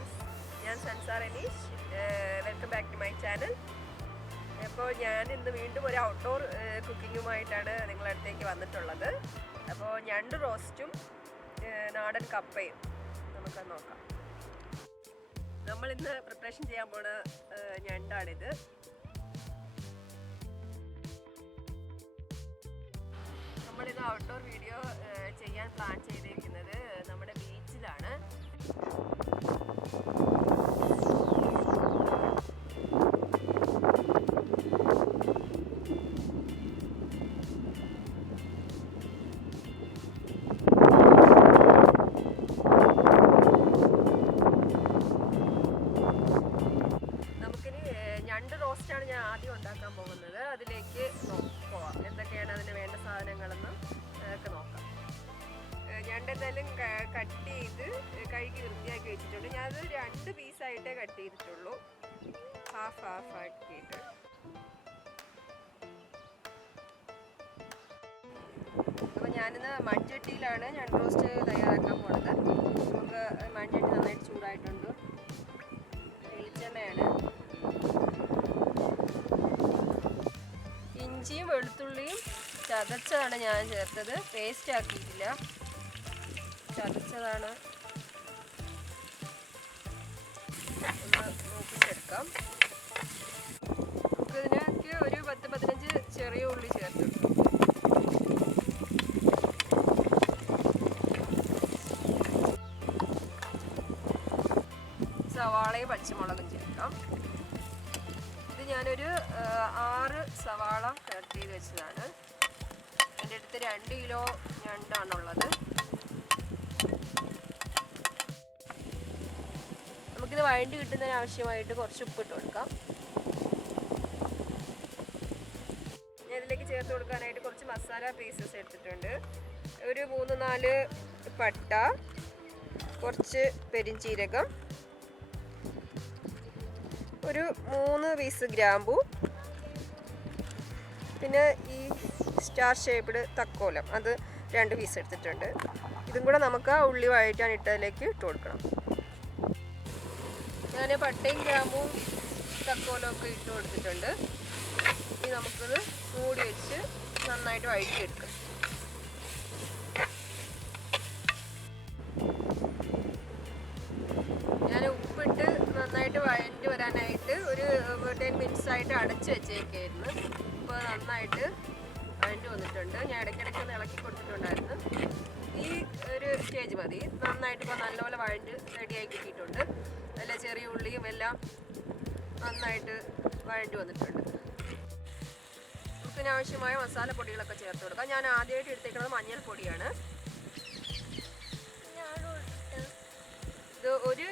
Friends, ഞാൻ Sansa. Welcome back to my channel. അപ്പോൾ ഞാൻ ഇന്ന് വീണ്ടും ഒരു ഔട്ട്ഡോർ കുക്കിങ്ങുമായിട്ടാണ് നിങ്ങളുടെ അടുത്തേക്ക് വന്നിട്ടുള്ളത്. അപ്പോൾ ഞണ്ട് റോസ്റ്റും നാടൻ കപ്പയും നമുക്ക് നോക്കാം. നമ്മളിന്ന് പ്രിപ്പറേഷൻ ചെയ്യാൻ പോണ ഞണ്ടാണിത്. നമ്മളിത് ഔട്ട്ഡോർ വീഡിയോ ചെയ്യാൻ പ്ലാൻ ചെയ്തിരിക്കുന്നത് നമ്മുടെ ബീച്ചിലാണ്. നമുക്കിനി ഞണ്ട് റോസ്റ്റാണ് ഞാൻ ആദ്യം ഉണ്ടാക്കാൻ പോകുന്നത്. അതിലേക്ക് പോവാം. എന്തൊക്കെയാണ് അതിന് വേണ്ട സാധനങ്ങളെന്ന് ഒക്കെ നോക്കാം. ഞണ്ട് എന്തായാലും കട്ട് ചെയ്ത് കഴുകി വൃത്തിയാക്കി വെച്ചിട്ടുണ്ട്. ഞാനത് 2 പീസായിട്ടേ കട്ട് ചെയ്തിട്ടുള്ളൂ, ഹാഫ് ആക്കിയിട്ട്. അപ്പോൾ ഞാനിന്ന് മൺചട്ടിയിലാണ് ഞണ്ട് റോസ്റ്റ് തയ്യാറാക്കാൻ പോകുന്നത്. നമുക്ക് മൺചട്ടി നന്നായിട്ട് ചൂടായിട്ടുണ്ട്. വെളിച്ചെണ്ണയാണ്. ഇഞ്ചിയും വെളുത്തുള്ളിയും ചതച്ചതാണ് ഞാൻ ചേർത്തത്, പേസ്റ്റ് ആക്കിയിട്ടില്ല, ചതച്ചതാണ്. ഒന്ന് നോക്കിച്ചെടുക്കാം. നമുക്കിതിനൊക്കെ ഒരു 10-15 ചെറിയ ഉള്ളി ചേർത്തിട്ടു. സവാളയും പച്ചമുളകും ചേർക്കാം. ഇത് ഞാനൊരു 6 സവാള കട്ട് ചെയ്ത് വെച്ചതാണ്. എൻ്റെ അടുത്ത് 2 കിലോ ഞണ്ടാണുള്ളത്. നമുക്കിത് വഴണ്ടി കിട്ടുന്നതിന് ആവശ്യമായിട്ട് കുറച്ച് ഉപ്പിട്ട് കൊടുക്കാം. ഞാൻ ഇതിലേക്ക് ചേർത്ത് കൊടുക്കാനായിട്ട് കുറച്ച് മസാല പീസസ് എടുത്തിട്ടുണ്ട്. ഒരു 3-4 പട്ട, കുറച്ച് പെരിഞ്ചീരകം, ഒരു 3 പീസ് ഗ്രാമ്പൂ, പിന്നെ ഈ സ്റ്റാർ ഷേപ്പ്ഡ് തക്കോലം, അത് 2 പീസ് എടുത്തിട്ടുണ്ട്. ഇതും കൂടെ നമുക്ക് ആ ഉള്ളി വഴറ്റാൻ ഇട്ടതിലേക്ക് ഇട്ട് കൊടുക്കണം. ഞാൻ പട്ടയും ഗ്രാമ്പും തക്കോലമൊക്കെ ഇട്ട് കൊടുത്തിട്ടുണ്ട്. ഇനി നമുക്കിത് മൂടി വെച്ച് നന്നായിട്ട് വഴറ്റിയെടുക്കാം. ഞാൻ ഉപ്പിട്ട് നന്നായിട്ട് വഴറ്റി വരാനായിട്ട് ഒരു 10 മിനിറ്റ്സ് ആയിട്ട് അടച്ച് വെച്ചേക്കായിരുന്നു. ഇപ്പോൾ നന്നായിട്ട് വഴറ്റി വന്നിട്ടുണ്ട്. ഞാൻ ഇടയ്ക്കിടയ്ക്ക് ഒന്ന് ഇളക്കി കൊടുത്തിട്ടുണ്ടായിരുന്നു. ഈ ഒരു സ്റ്റേജ് മതി. നന്നായിട്ട് ഇപ്പോൾ നല്ലപോലെ വഴറ്റി റെഡിയായി കിട്ടിയിട്ടുണ്ട്. അതിലെ ചെറിയ ഉള്ളിയും എല്ലാം നന്നായിട്ട് വഴറ്റി വന്നിട്ടുണ്ട്. നമുക്കിനാവശ്യമായ മസാലപ്പൊടികളൊക്കെ ചേർത്ത് കൊടുക്കാം. ഞാൻ ആദ്യമായിട്ട് എടുത്തേക്കുന്നത് മഞ്ഞൾപ്പൊടിയാണ്. ഇത് 1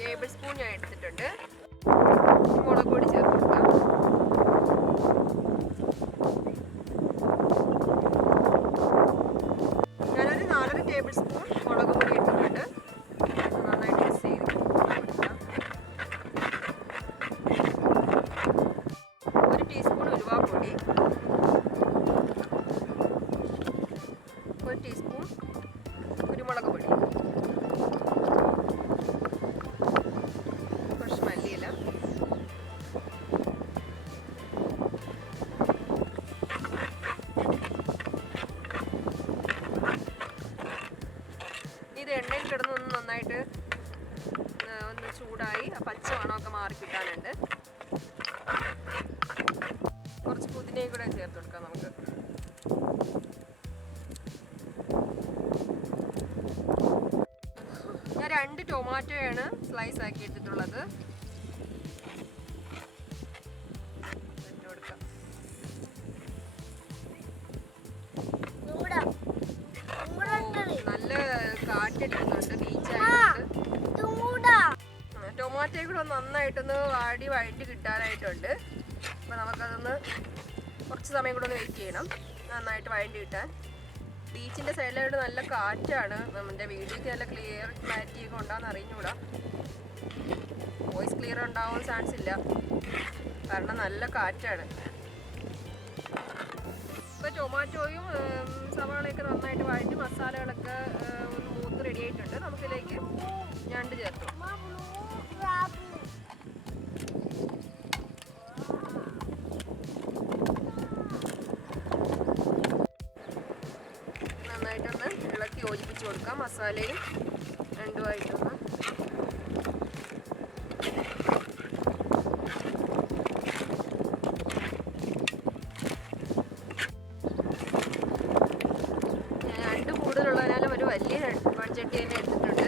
ടേബിൾ സ്പൂൺ ഞാൻ എടുത്തിട്ടുണ്ട്. മുളക് പൊടി ചേർത്ത് കൊടുക്കാം. ഞാനൊരു 4 ടേബിൾ സ്പൂൺ മുളക് പൊടി എടുത്തിട്ടുണ്ട്. നന്നായിട്ട് മിക്സ് ചെയ്ത് കൊടുക്കാം. 1 ടീസ്പൂൺ ഉലുവാപ്പൊടി, 1 ടീസ്പൂൺ കുരുമുളക് പൊടി, കുറച്ച് മല്ലിയില, ഇത് എണ്ണയിൽ കിടന്നൊന്ന് നന്നായിട്ട് ഒന്ന് ചൂടായി ആ പച്ച മണമൊക്കെ മാറി കിട്ടാനുണ്ട്. കുറച്ച് പുതിനയും കൂടെ ചേർത്ത് കൊടുക്കാം നമുക്ക്. ഞാൻ 2 ടൊമാറ്റോയാണ് സ്ലൈസ് ആക്കി എടുത്തിട്ടുള്ളത്. ഇട്ട് കൊടുക്കാം. നല്ല കാറ്റടിക്കുന്നുണ്ട് ബീച്ചായിട്ട്. ടൊമാറ്റോയും കൂടെ നന്നായിട്ടൊന്ന് വഴറ്റി കിട്ടാനായിട്ടുണ്ട്. അപ്പോൾ നമുക്കതൊന്ന് കുറച്ച് സമയം കൂടെ ഒന്ന് വെയിറ്റ് ചെയ്യണം, നന്നായിട്ട് വഴറ്റി കിട്ടാൻ. ബീച്ചിൻ്റെ സൈഡിലായിട്ട് നല്ല കാറ്റാണ്. നമ്മുടെ വീഡിയോയ്ക്ക് നല്ല ക്ലാരിറ്റിയൊക്കെ ഉണ്ടാകുന്ന അറിഞ്ഞുകൂടാ. വോയിസ് ക്ലിയർ ഉണ്ടാവാൻ ചാൻസ് ഇല്ല, കാരണം നല്ല കാറ്റാണ്. ഇപ്പോൾ ടൊമാറ്റോയും സവാളയൊക്കെ നന്നായിട്ട് വഴറ്റി മസാലകളൊക്കെ ഒന്ന് മൂത്ത് റെഡി ആയിട്ടുണ്ട്. നമുക്കിതിലേക്ക് ചേർത്തു. നന്നായിട്ടൊന്ന് ഇളക്കി യോജിപ്പിച്ച് കൊടുക്കാം. മസാലയും രണ്ടുമായിട്ടൊന്ന്. ഞണ്ട് കൂടുതലുള്ളതിനാലും ഒരു വലിയ മൺചട്ടി തന്നെ എടുത്തിട്ടുണ്ട്.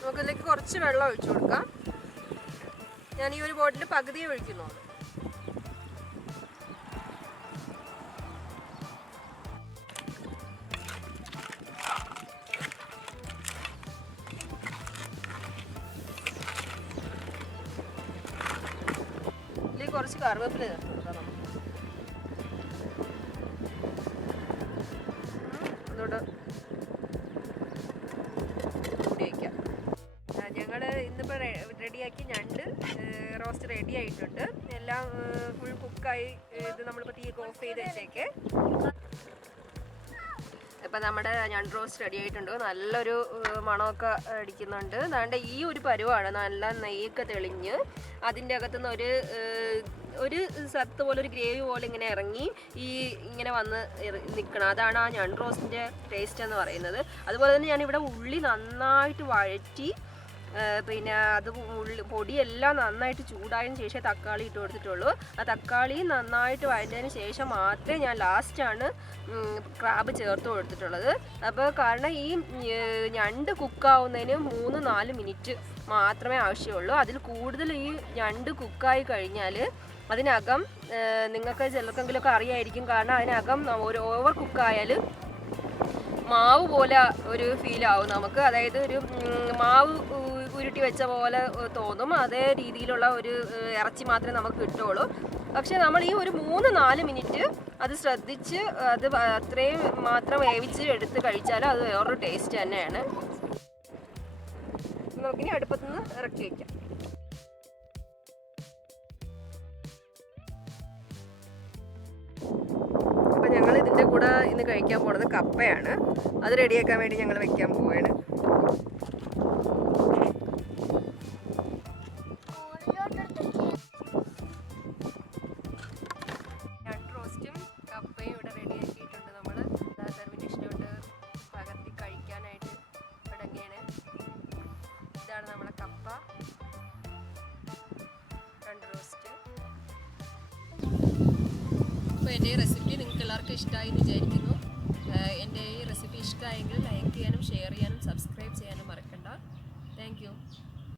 നമുക്കിതിലേക്ക് കുറച്ച് വെള്ളം ഒഴിച്ചു കൊടുക്കാം. ഞാൻ ഈ ഒരു ബോട്ടിൽ പകുതിയെ ഒഴിക്കുന്നുള്ളൂ. ഇതിലേക്ക് കുറച്ച് കറിവേപ്പില ചേർത്ത് കൊടുക്കാം. അതോടെ മൂടി വയ്ക്കാം. ഞങ്ങൾ ഇന്നിപ്പോൾ റെഡിയാക്കി ഞണ്ട് റോസ്റ്റ് റെഡി ആയിട്ടുണ്ട്. എല്ലാം ഫുൾ കുക്കായി. ഇത് നമ്മളിപ്പോൾ തീയൊക്കെ ഓഫ് ചെയ്ത് വെച്ചേക്ക്. ഇപ്പം നമ്മുടെ ഞണ്ട് റോസ്റ്റ് റെഡി ആയിട്ടുണ്ട്. നല്ലൊരു മണമൊക്കെ അടിക്കുന്നുണ്ട്. അതുകൊണ്ട് ഈ ഒരു പരുവാണ്. നല്ല നെയ്യൊക്കെ തെളിഞ്ഞ് അതിൻ്റെ അകത്തുനിന്ന് ഒരു സത്ത് പോലെ ഒരു ഗ്രേവി പോലെ ഇങ്ങനെ ഇറങ്ങി ഇങ്ങനെ വന്ന് നിൽക്കണം. അതാണ് ആ ഞണ്ട് റോസ്റ്റിൻ്റെ ടേസ്റ്റ് എന്ന് പറയുന്നത്. അതുപോലെ തന്നെ ഞാനിവിടെ ഉള്ളി നന്നായിട്ട് വഴറ്റി പിന്നെ അത് പൊടിയെല്ലാം നന്നായിട്ട് ചൂടായതിന് ശേഷം തക്കാളി ഇട്ട് കൊടുത്തിട്ടുള്ളൂ. ആ തക്കാളി നന്നായിട്ട് വഴറ്റിയതിന് ശേഷം മാത്രമേ ഞാൻ ലാസ്റ്റാണ് ക്രാബ് ചേർത്ത് കൊടുത്തിട്ടുള്ളത്. അപ്പോൾ കാരണം ഈ ഞണ്ട് കുക്കാവുന്നതിന് 3-4 മിനിറ്റ് മാത്രമേ ആവശ്യമുള്ളൂ. അതിൽ കൂടുതൽ ഈ ഞണ്ട് കുക്കായി കഴിഞ്ഞാൽ അതിനകം നിങ്ങൾക്ക് ചിലർക്കെങ്കിലുമൊക്കെ അറിയായിരിക്കും. കാരണം അതിനകം ഒരു ഓവർ കുക്കായാൽ മാവ് പോലെ ഒരു ഫീലാവും നമുക്ക്. അതായത് ഒരു മാവ് ഉരുട്ടി വെച്ച പോലെ തോന്നും. അതേ രീതിയിലുള്ള ഒരു ഇറച്ചി മാത്രമേ നമുക്ക് കിട്ടുള്ളൂ. പക്ഷെ നമ്മൾ ഈ ഒരു 3-4 മിനിറ്റ് അത് ശ്രദ്ധിച്ച് അത് അത്രയും മാത്രം വേവിച്ച് എടുത്ത് കഴിച്ചാൽ അത് വേറൊരു ടേസ്റ്റ് തന്നെയാണ്. നമുക്കിനി അടുപ്പത്തുനിന്ന് ഇറക്കി വയ്ക്കാം. അപ്പം ഞങ്ങൾ ഇതിൻ്റെ കൂടെ ഇന്ന് കഴിക്കാൻ പോകുന്നത് കപ്പയാണ്. അത് റെഡിയാക്കാൻ വേണ്ടി ഞങ്ങൾ വെക്കാൻ പോവുകയാണ്. ഞണ്ട് റോസ്റ്റും കപ്പയും ഇവിടെ റെഡിയാക്കിയിട്ടുണ്ട്. നമ്മൾ സെർവിനിഷിനോട്ട് പകർത്തി കഴിക്കാനായിട്ട് തുടങ്ങിയാണ്. ഇതാണ് നമ്മളെ കപ്പ ഞണ്ട് റോസ്റ്റ്. അപ്പോൾ എൻ്റെ ഈ റെസിപ്പി നിങ്ങൾക്ക് എല്ലാവർക്കും ഇഷ്ടമായി എന്ന് വിചാരിക്കുന്നു. എൻ്റെ ഈ റെസിപ്പി ഇഷ്ടമായെങ്കിൽ ലൈക്ക് ചെയ്യാനും ഷെയർ ചെയ്യാനും സബ്സ്ക്രൈബ് ചെയ്യാനും മറക്കണ്ട. Thank you.